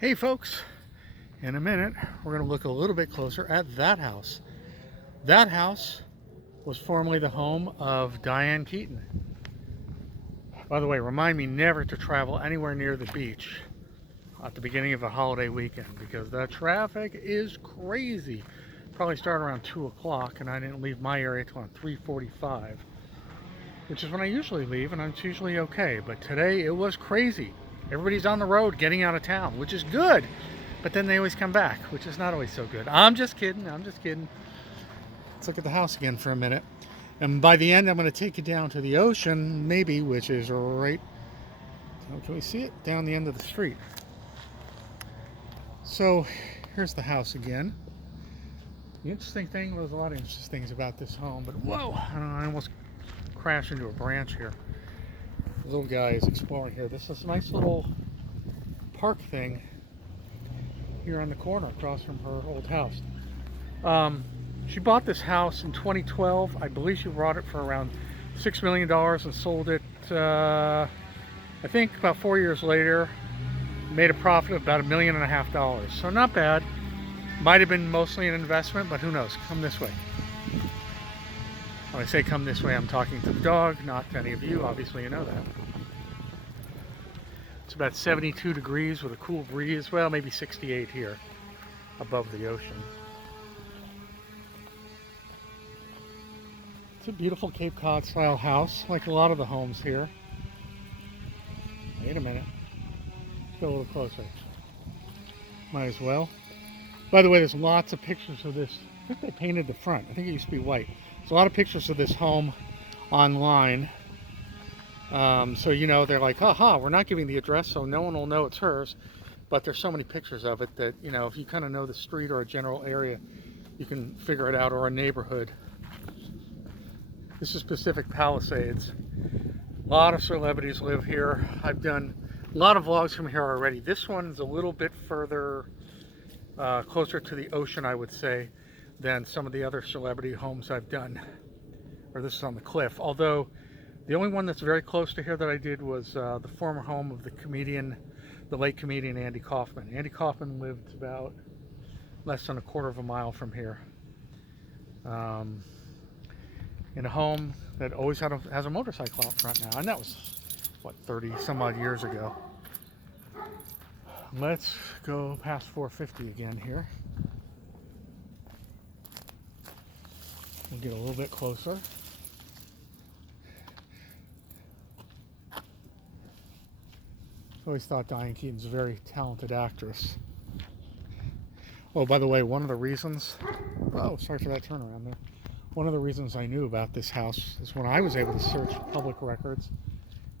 Hey folks, in a minute we're going to look a little bit closer at that house. That house was formerly the home of Diane Keaton. By the way, remind me never to travel anywhere near the beach at the beginning of a holiday weekend because the traffic is crazy. Probably start around 2 o'clock and I didn't leave my area till around 3:45, which is when I usually leave and it's usually okay. But today it was crazy. Everybody's on the road getting out of town, which is good. But then they always come back, which is not always so good. I'm just kidding. I'm just kidding. Let's look at the house again for a minute. And by the end, I'm going to take you down to the ocean, maybe, which is right, oh, can we see it? Down the end of the street. So here's the house again. The interesting thing, there's a lot of interesting things about this home, but whoa, I almost crashed into a branch here. The little guy is exploring here. This is a nice little park thing here on the corner across from her old house. She bought this house in 2012. I believe she bought it for around $6 million and sold it, I think about 4 years later. Made a profit of about $1.5 million. So not bad. Might have been mostly an investment, but who knows? Come this way. When I say come this way, I'm talking to the dog, not to any of you. Obviously, you know that. It's about 72 degrees with a cool breeze. Well, maybe 68 here above the ocean. It's a beautiful Cape Cod style house, like a lot of the homes here. Wait a minute. Let's go a little closer. Might as well. By the way, there's lots of pictures of this. I think they painted the front. I think it used to be white. There's a lot of pictures of this home online. So, you know, they're like, haha, we're not giving the address, so no one will know it's hers. But there's so many pictures of it that, you know, if you kind of know the street or a general area, you can figure it out, or a neighborhood. This is Pacific Palisades. A lot of celebrities live here. I've done a lot of vlogs from here already. This one's a little bit further, closer to the ocean, I would say, than some of the other celebrity homes I've done. Or this is on the cliff. Although, the only one that's very close to here that I did was the former home of the comedian, the late comedian Andy Kaufman. Andy Kaufman lived about less than a quarter of a mile from here. In a home that always has a motorcycle out front now. And that was, what, 30 some odd years ago. Let's go past 450 again here. We'll get a little bit closer. I always thought Diane Keaton's a very talented actress. Oh, by the way, one of the reasons, oh, sorry for that turnaround there. One of the reasons I knew about this house is when I was able to search public records,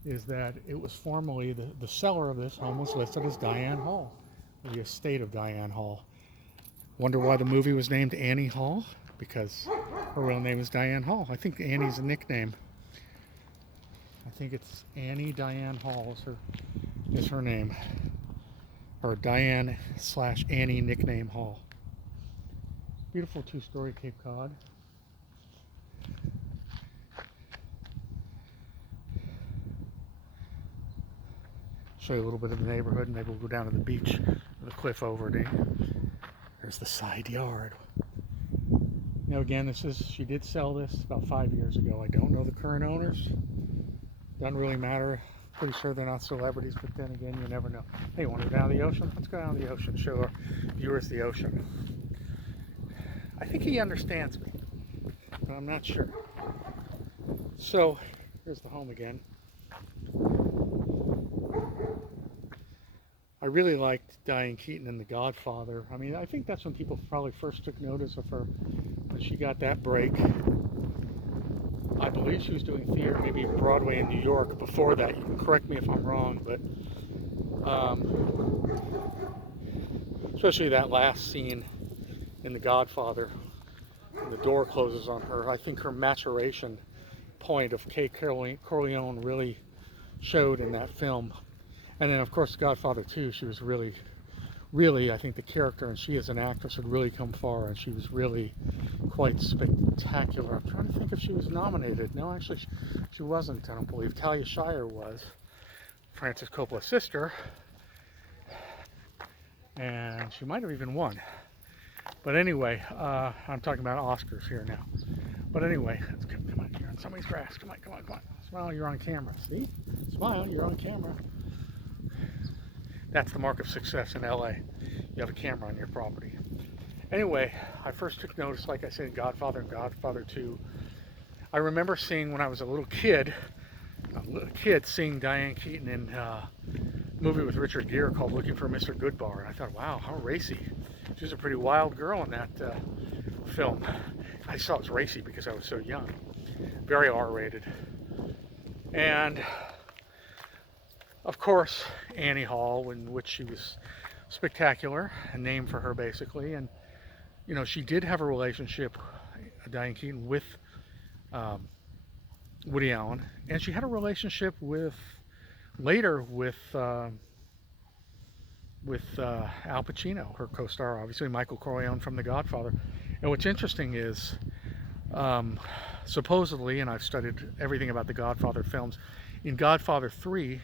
is that it was formerly, the seller of this home was listed as Diane Hall, the estate of Diane Hall. Wonder why the movie was named Annie Hall? Because her real name is Diane Hall. I think Annie's a nickname. I think it's Annie Diane Hall is her name. Or Diane/Annie nickname Hall. Beautiful two-story Cape Cod. Show you a little bit of the neighborhood, and maybe we'll go down to the beach, the cliff over there. There's the side yard. You know, again, she did sell this about 5 years ago. I don't know the current owners. Doesn't really matter. Pretty sure they're not celebrities, but then again, you never know. Hey, want to go down to the ocean? Let's go down to the ocean. Show our viewers the ocean. I think he understands me, but I'm not sure. So, here's the home again. I really liked Diane Keaton in The Godfather. I mean, I think that's when people probably first took notice of her, when she got that break. I believe she was doing theater, maybe Broadway in New York before that. You can correct me if I'm wrong, but especially that last scene in The Godfather, when the door closes on her. I think her maturation point of Kay Corleone really showed in that film. And then, of course, Godfather 2, she was really, I think the character, and she as an actress had really come far, and she was really quite spectacular. I'm trying to think if she was nominated. No, actually, she wasn't, I don't believe. Talia Shire was, Francis Coppola's sister. and she might have even won. But anyway, I'm talking about Oscars here now. But anyway, come on, you're on somebody's grass. Come on, come on, come on. Smile, you're on camera. See? Smile, you're on camera. That's the mark of success in LA. You have a camera on your property. Anyway, I first took notice, like I said, in Godfather and Godfather 2. I remember seeing when I was a little kid seeing Diane Keaton in a movie with Richard Gere called Looking for Mr. Goodbar. And I thought, wow, how racy. She was a pretty wild girl in that film. I saw it was racy because I was so young. Very R-rated. And of course, Annie Hall, in which she was spectacular, a name for her basically. And you know, she did have a relationship, Diane Keaton, with Woody Allen, and she had a relationship later with Al Pacino, her co-star, obviously Michael Corleone from The Godfather. And what's interesting is, supposedly, and I've studied everything about the Godfather films, in Godfather 3,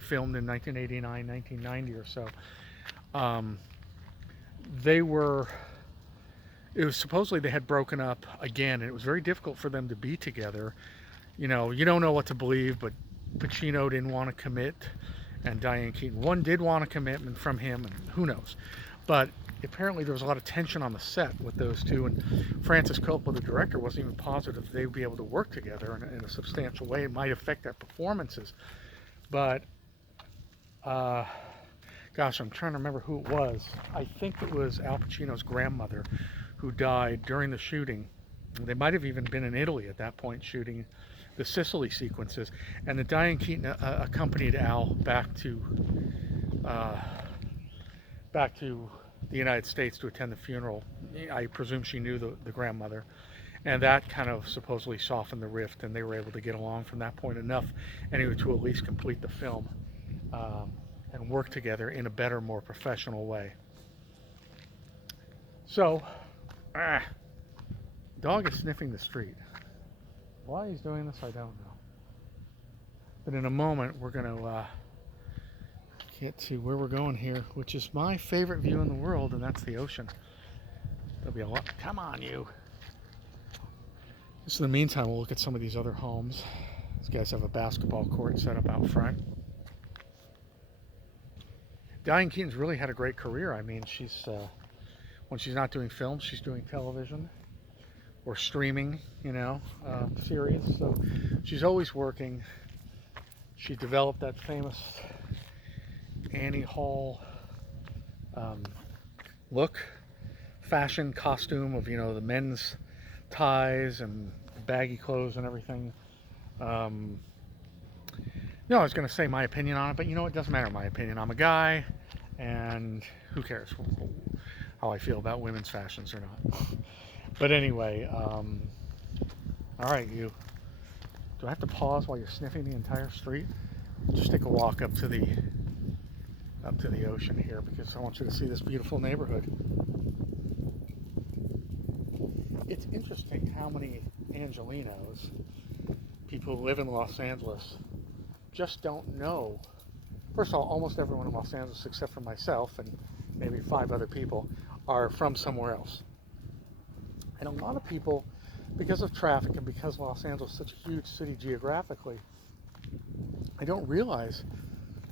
filmed in 1989, 1990 or so, it was supposedly they had broken up again, and it was very difficult for them to be together. You know, you don't know what to believe, but Pacino didn't want to commit, and Diane Keaton, one did want a commitment from him, and who knows. But apparently there was a lot of tension on the set with those two, and Francis Coppola, the director, wasn't even positive they would be able to work together in a substantial way. It might affect their performances. But, gosh, I'm trying to remember who it was. I think it was Al Pacino's grandmother who died during the shooting. They might have even been in Italy at that point shooting the Sicily sequences, and the Diane Keaton accompanied Al back to the United States to attend the funeral. I presume she knew the grandmother, and that kind of supposedly softened the rift, and they were able to get along from that point enough anyway to at least complete the film and work together in a better, more professional way. So, dog is sniffing the street. Why he's doing this, I don't know. But in a moment, we're going to get to where we're going here, which is my favorite view in the world, and that's the ocean. There'll be a lot. Come on, you. Just in the meantime, we'll look at some of these other homes. These guys have a basketball court set up out front. Diane Keaton's really had a great career. I mean, she's when she's not doing films, she's doing television or streaming, you know, series. So she's always working. She developed that famous Annie Hall look, fashion, costume of, you know, the men's ties and baggy clothes and everything. No, I was going to say my opinion on it, but you know, it doesn't matter my opinion. I'm a guy, and who cares how I feel about women's fashions or not. But anyway, all right, you. Do I have to pause while you're sniffing the entire street? Just take a walk up to the ocean here because I want you to see this beautiful neighborhood. It's interesting how many Angelenos, people who live in Los Angeles, just don't know. First of all, almost everyone in Los Angeles, except for myself and maybe 5 other people, are from somewhere else. And a lot of people, because of traffic and because Los Angeles is such a huge city geographically, I don't realize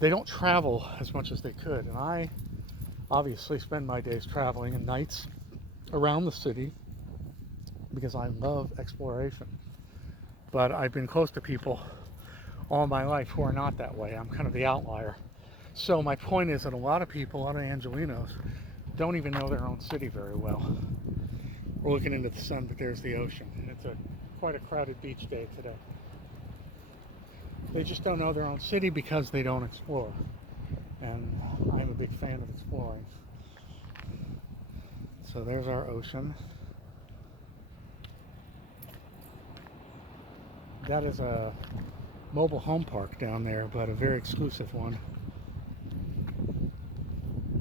they don't travel as much as they could. And I obviously spend my days traveling and nights around the city because I love exploration. But I've been close to people all my life who are not that way. I'm kind of the outlier. So my point is that a lot of people, a lot of Angelenos, don't even know their own city very well. We're looking into the sun, but there's the ocean. It's quite a crowded beach day today. They just don't know their own city because they don't explore. And I'm a big fan of exploring. So there's our ocean. That is a mobile home park down there, but a very exclusive one.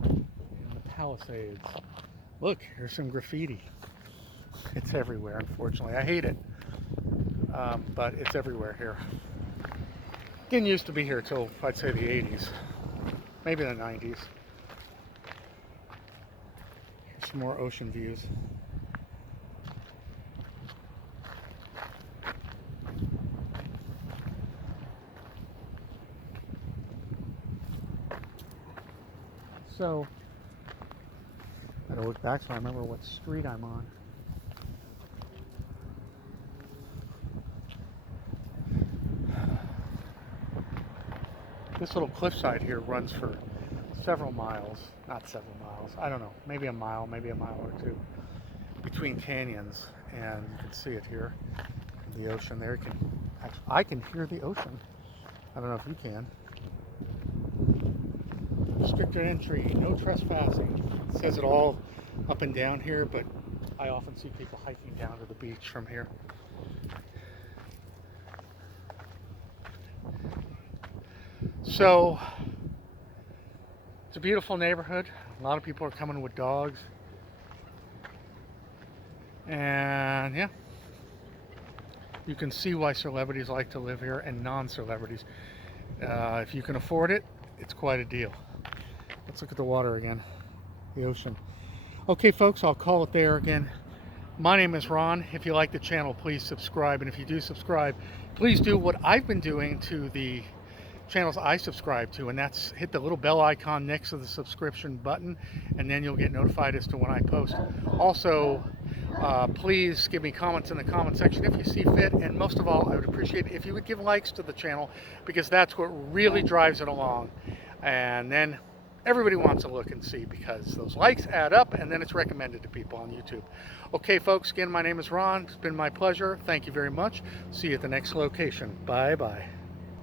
In the Palisades. Look, here's some graffiti. It's everywhere, unfortunately. I hate it, but it's everywhere here. Didn't used to be here till, I'd say, the 80s, maybe the 90s. some more ocean views. So, I gotta look back so I remember what street I'm on. This little cliffside here runs for several miles, not several miles, I don't know, maybe a mile or two, between canyons, and you can see it here, the ocean there. Actually, I can hear the ocean. I don't know if you can. Restricted entry, no trespassing. It says it all up and down here, but I often see people hiking down to the beach from here. So, it's a beautiful neighborhood. A lot of people are coming with dogs. And yeah, you can see why celebrities like to live here and non-celebrities. If you can afford it, it's quite a deal. Let's look at the water again, the ocean. Okay folks, I'll call it there again. My name is Ron. If you like the channel, please subscribe. And if you do subscribe, please do what I've been doing to the channels I subscribe to, and that's hit the little bell icon next to the subscription button, and then you'll get notified as to when I post. Also, please give me comments in the comment section if you see fit, and most of all, I would appreciate it if you would give likes to the channel, because that's what really drives it along. And then everybody wants to look and see, because those likes add up, and then it's recommended to people on YouTube. Okay folks, again, my name is Ron. It's been my pleasure. Thank you very much. See you at the next location. Bye bye.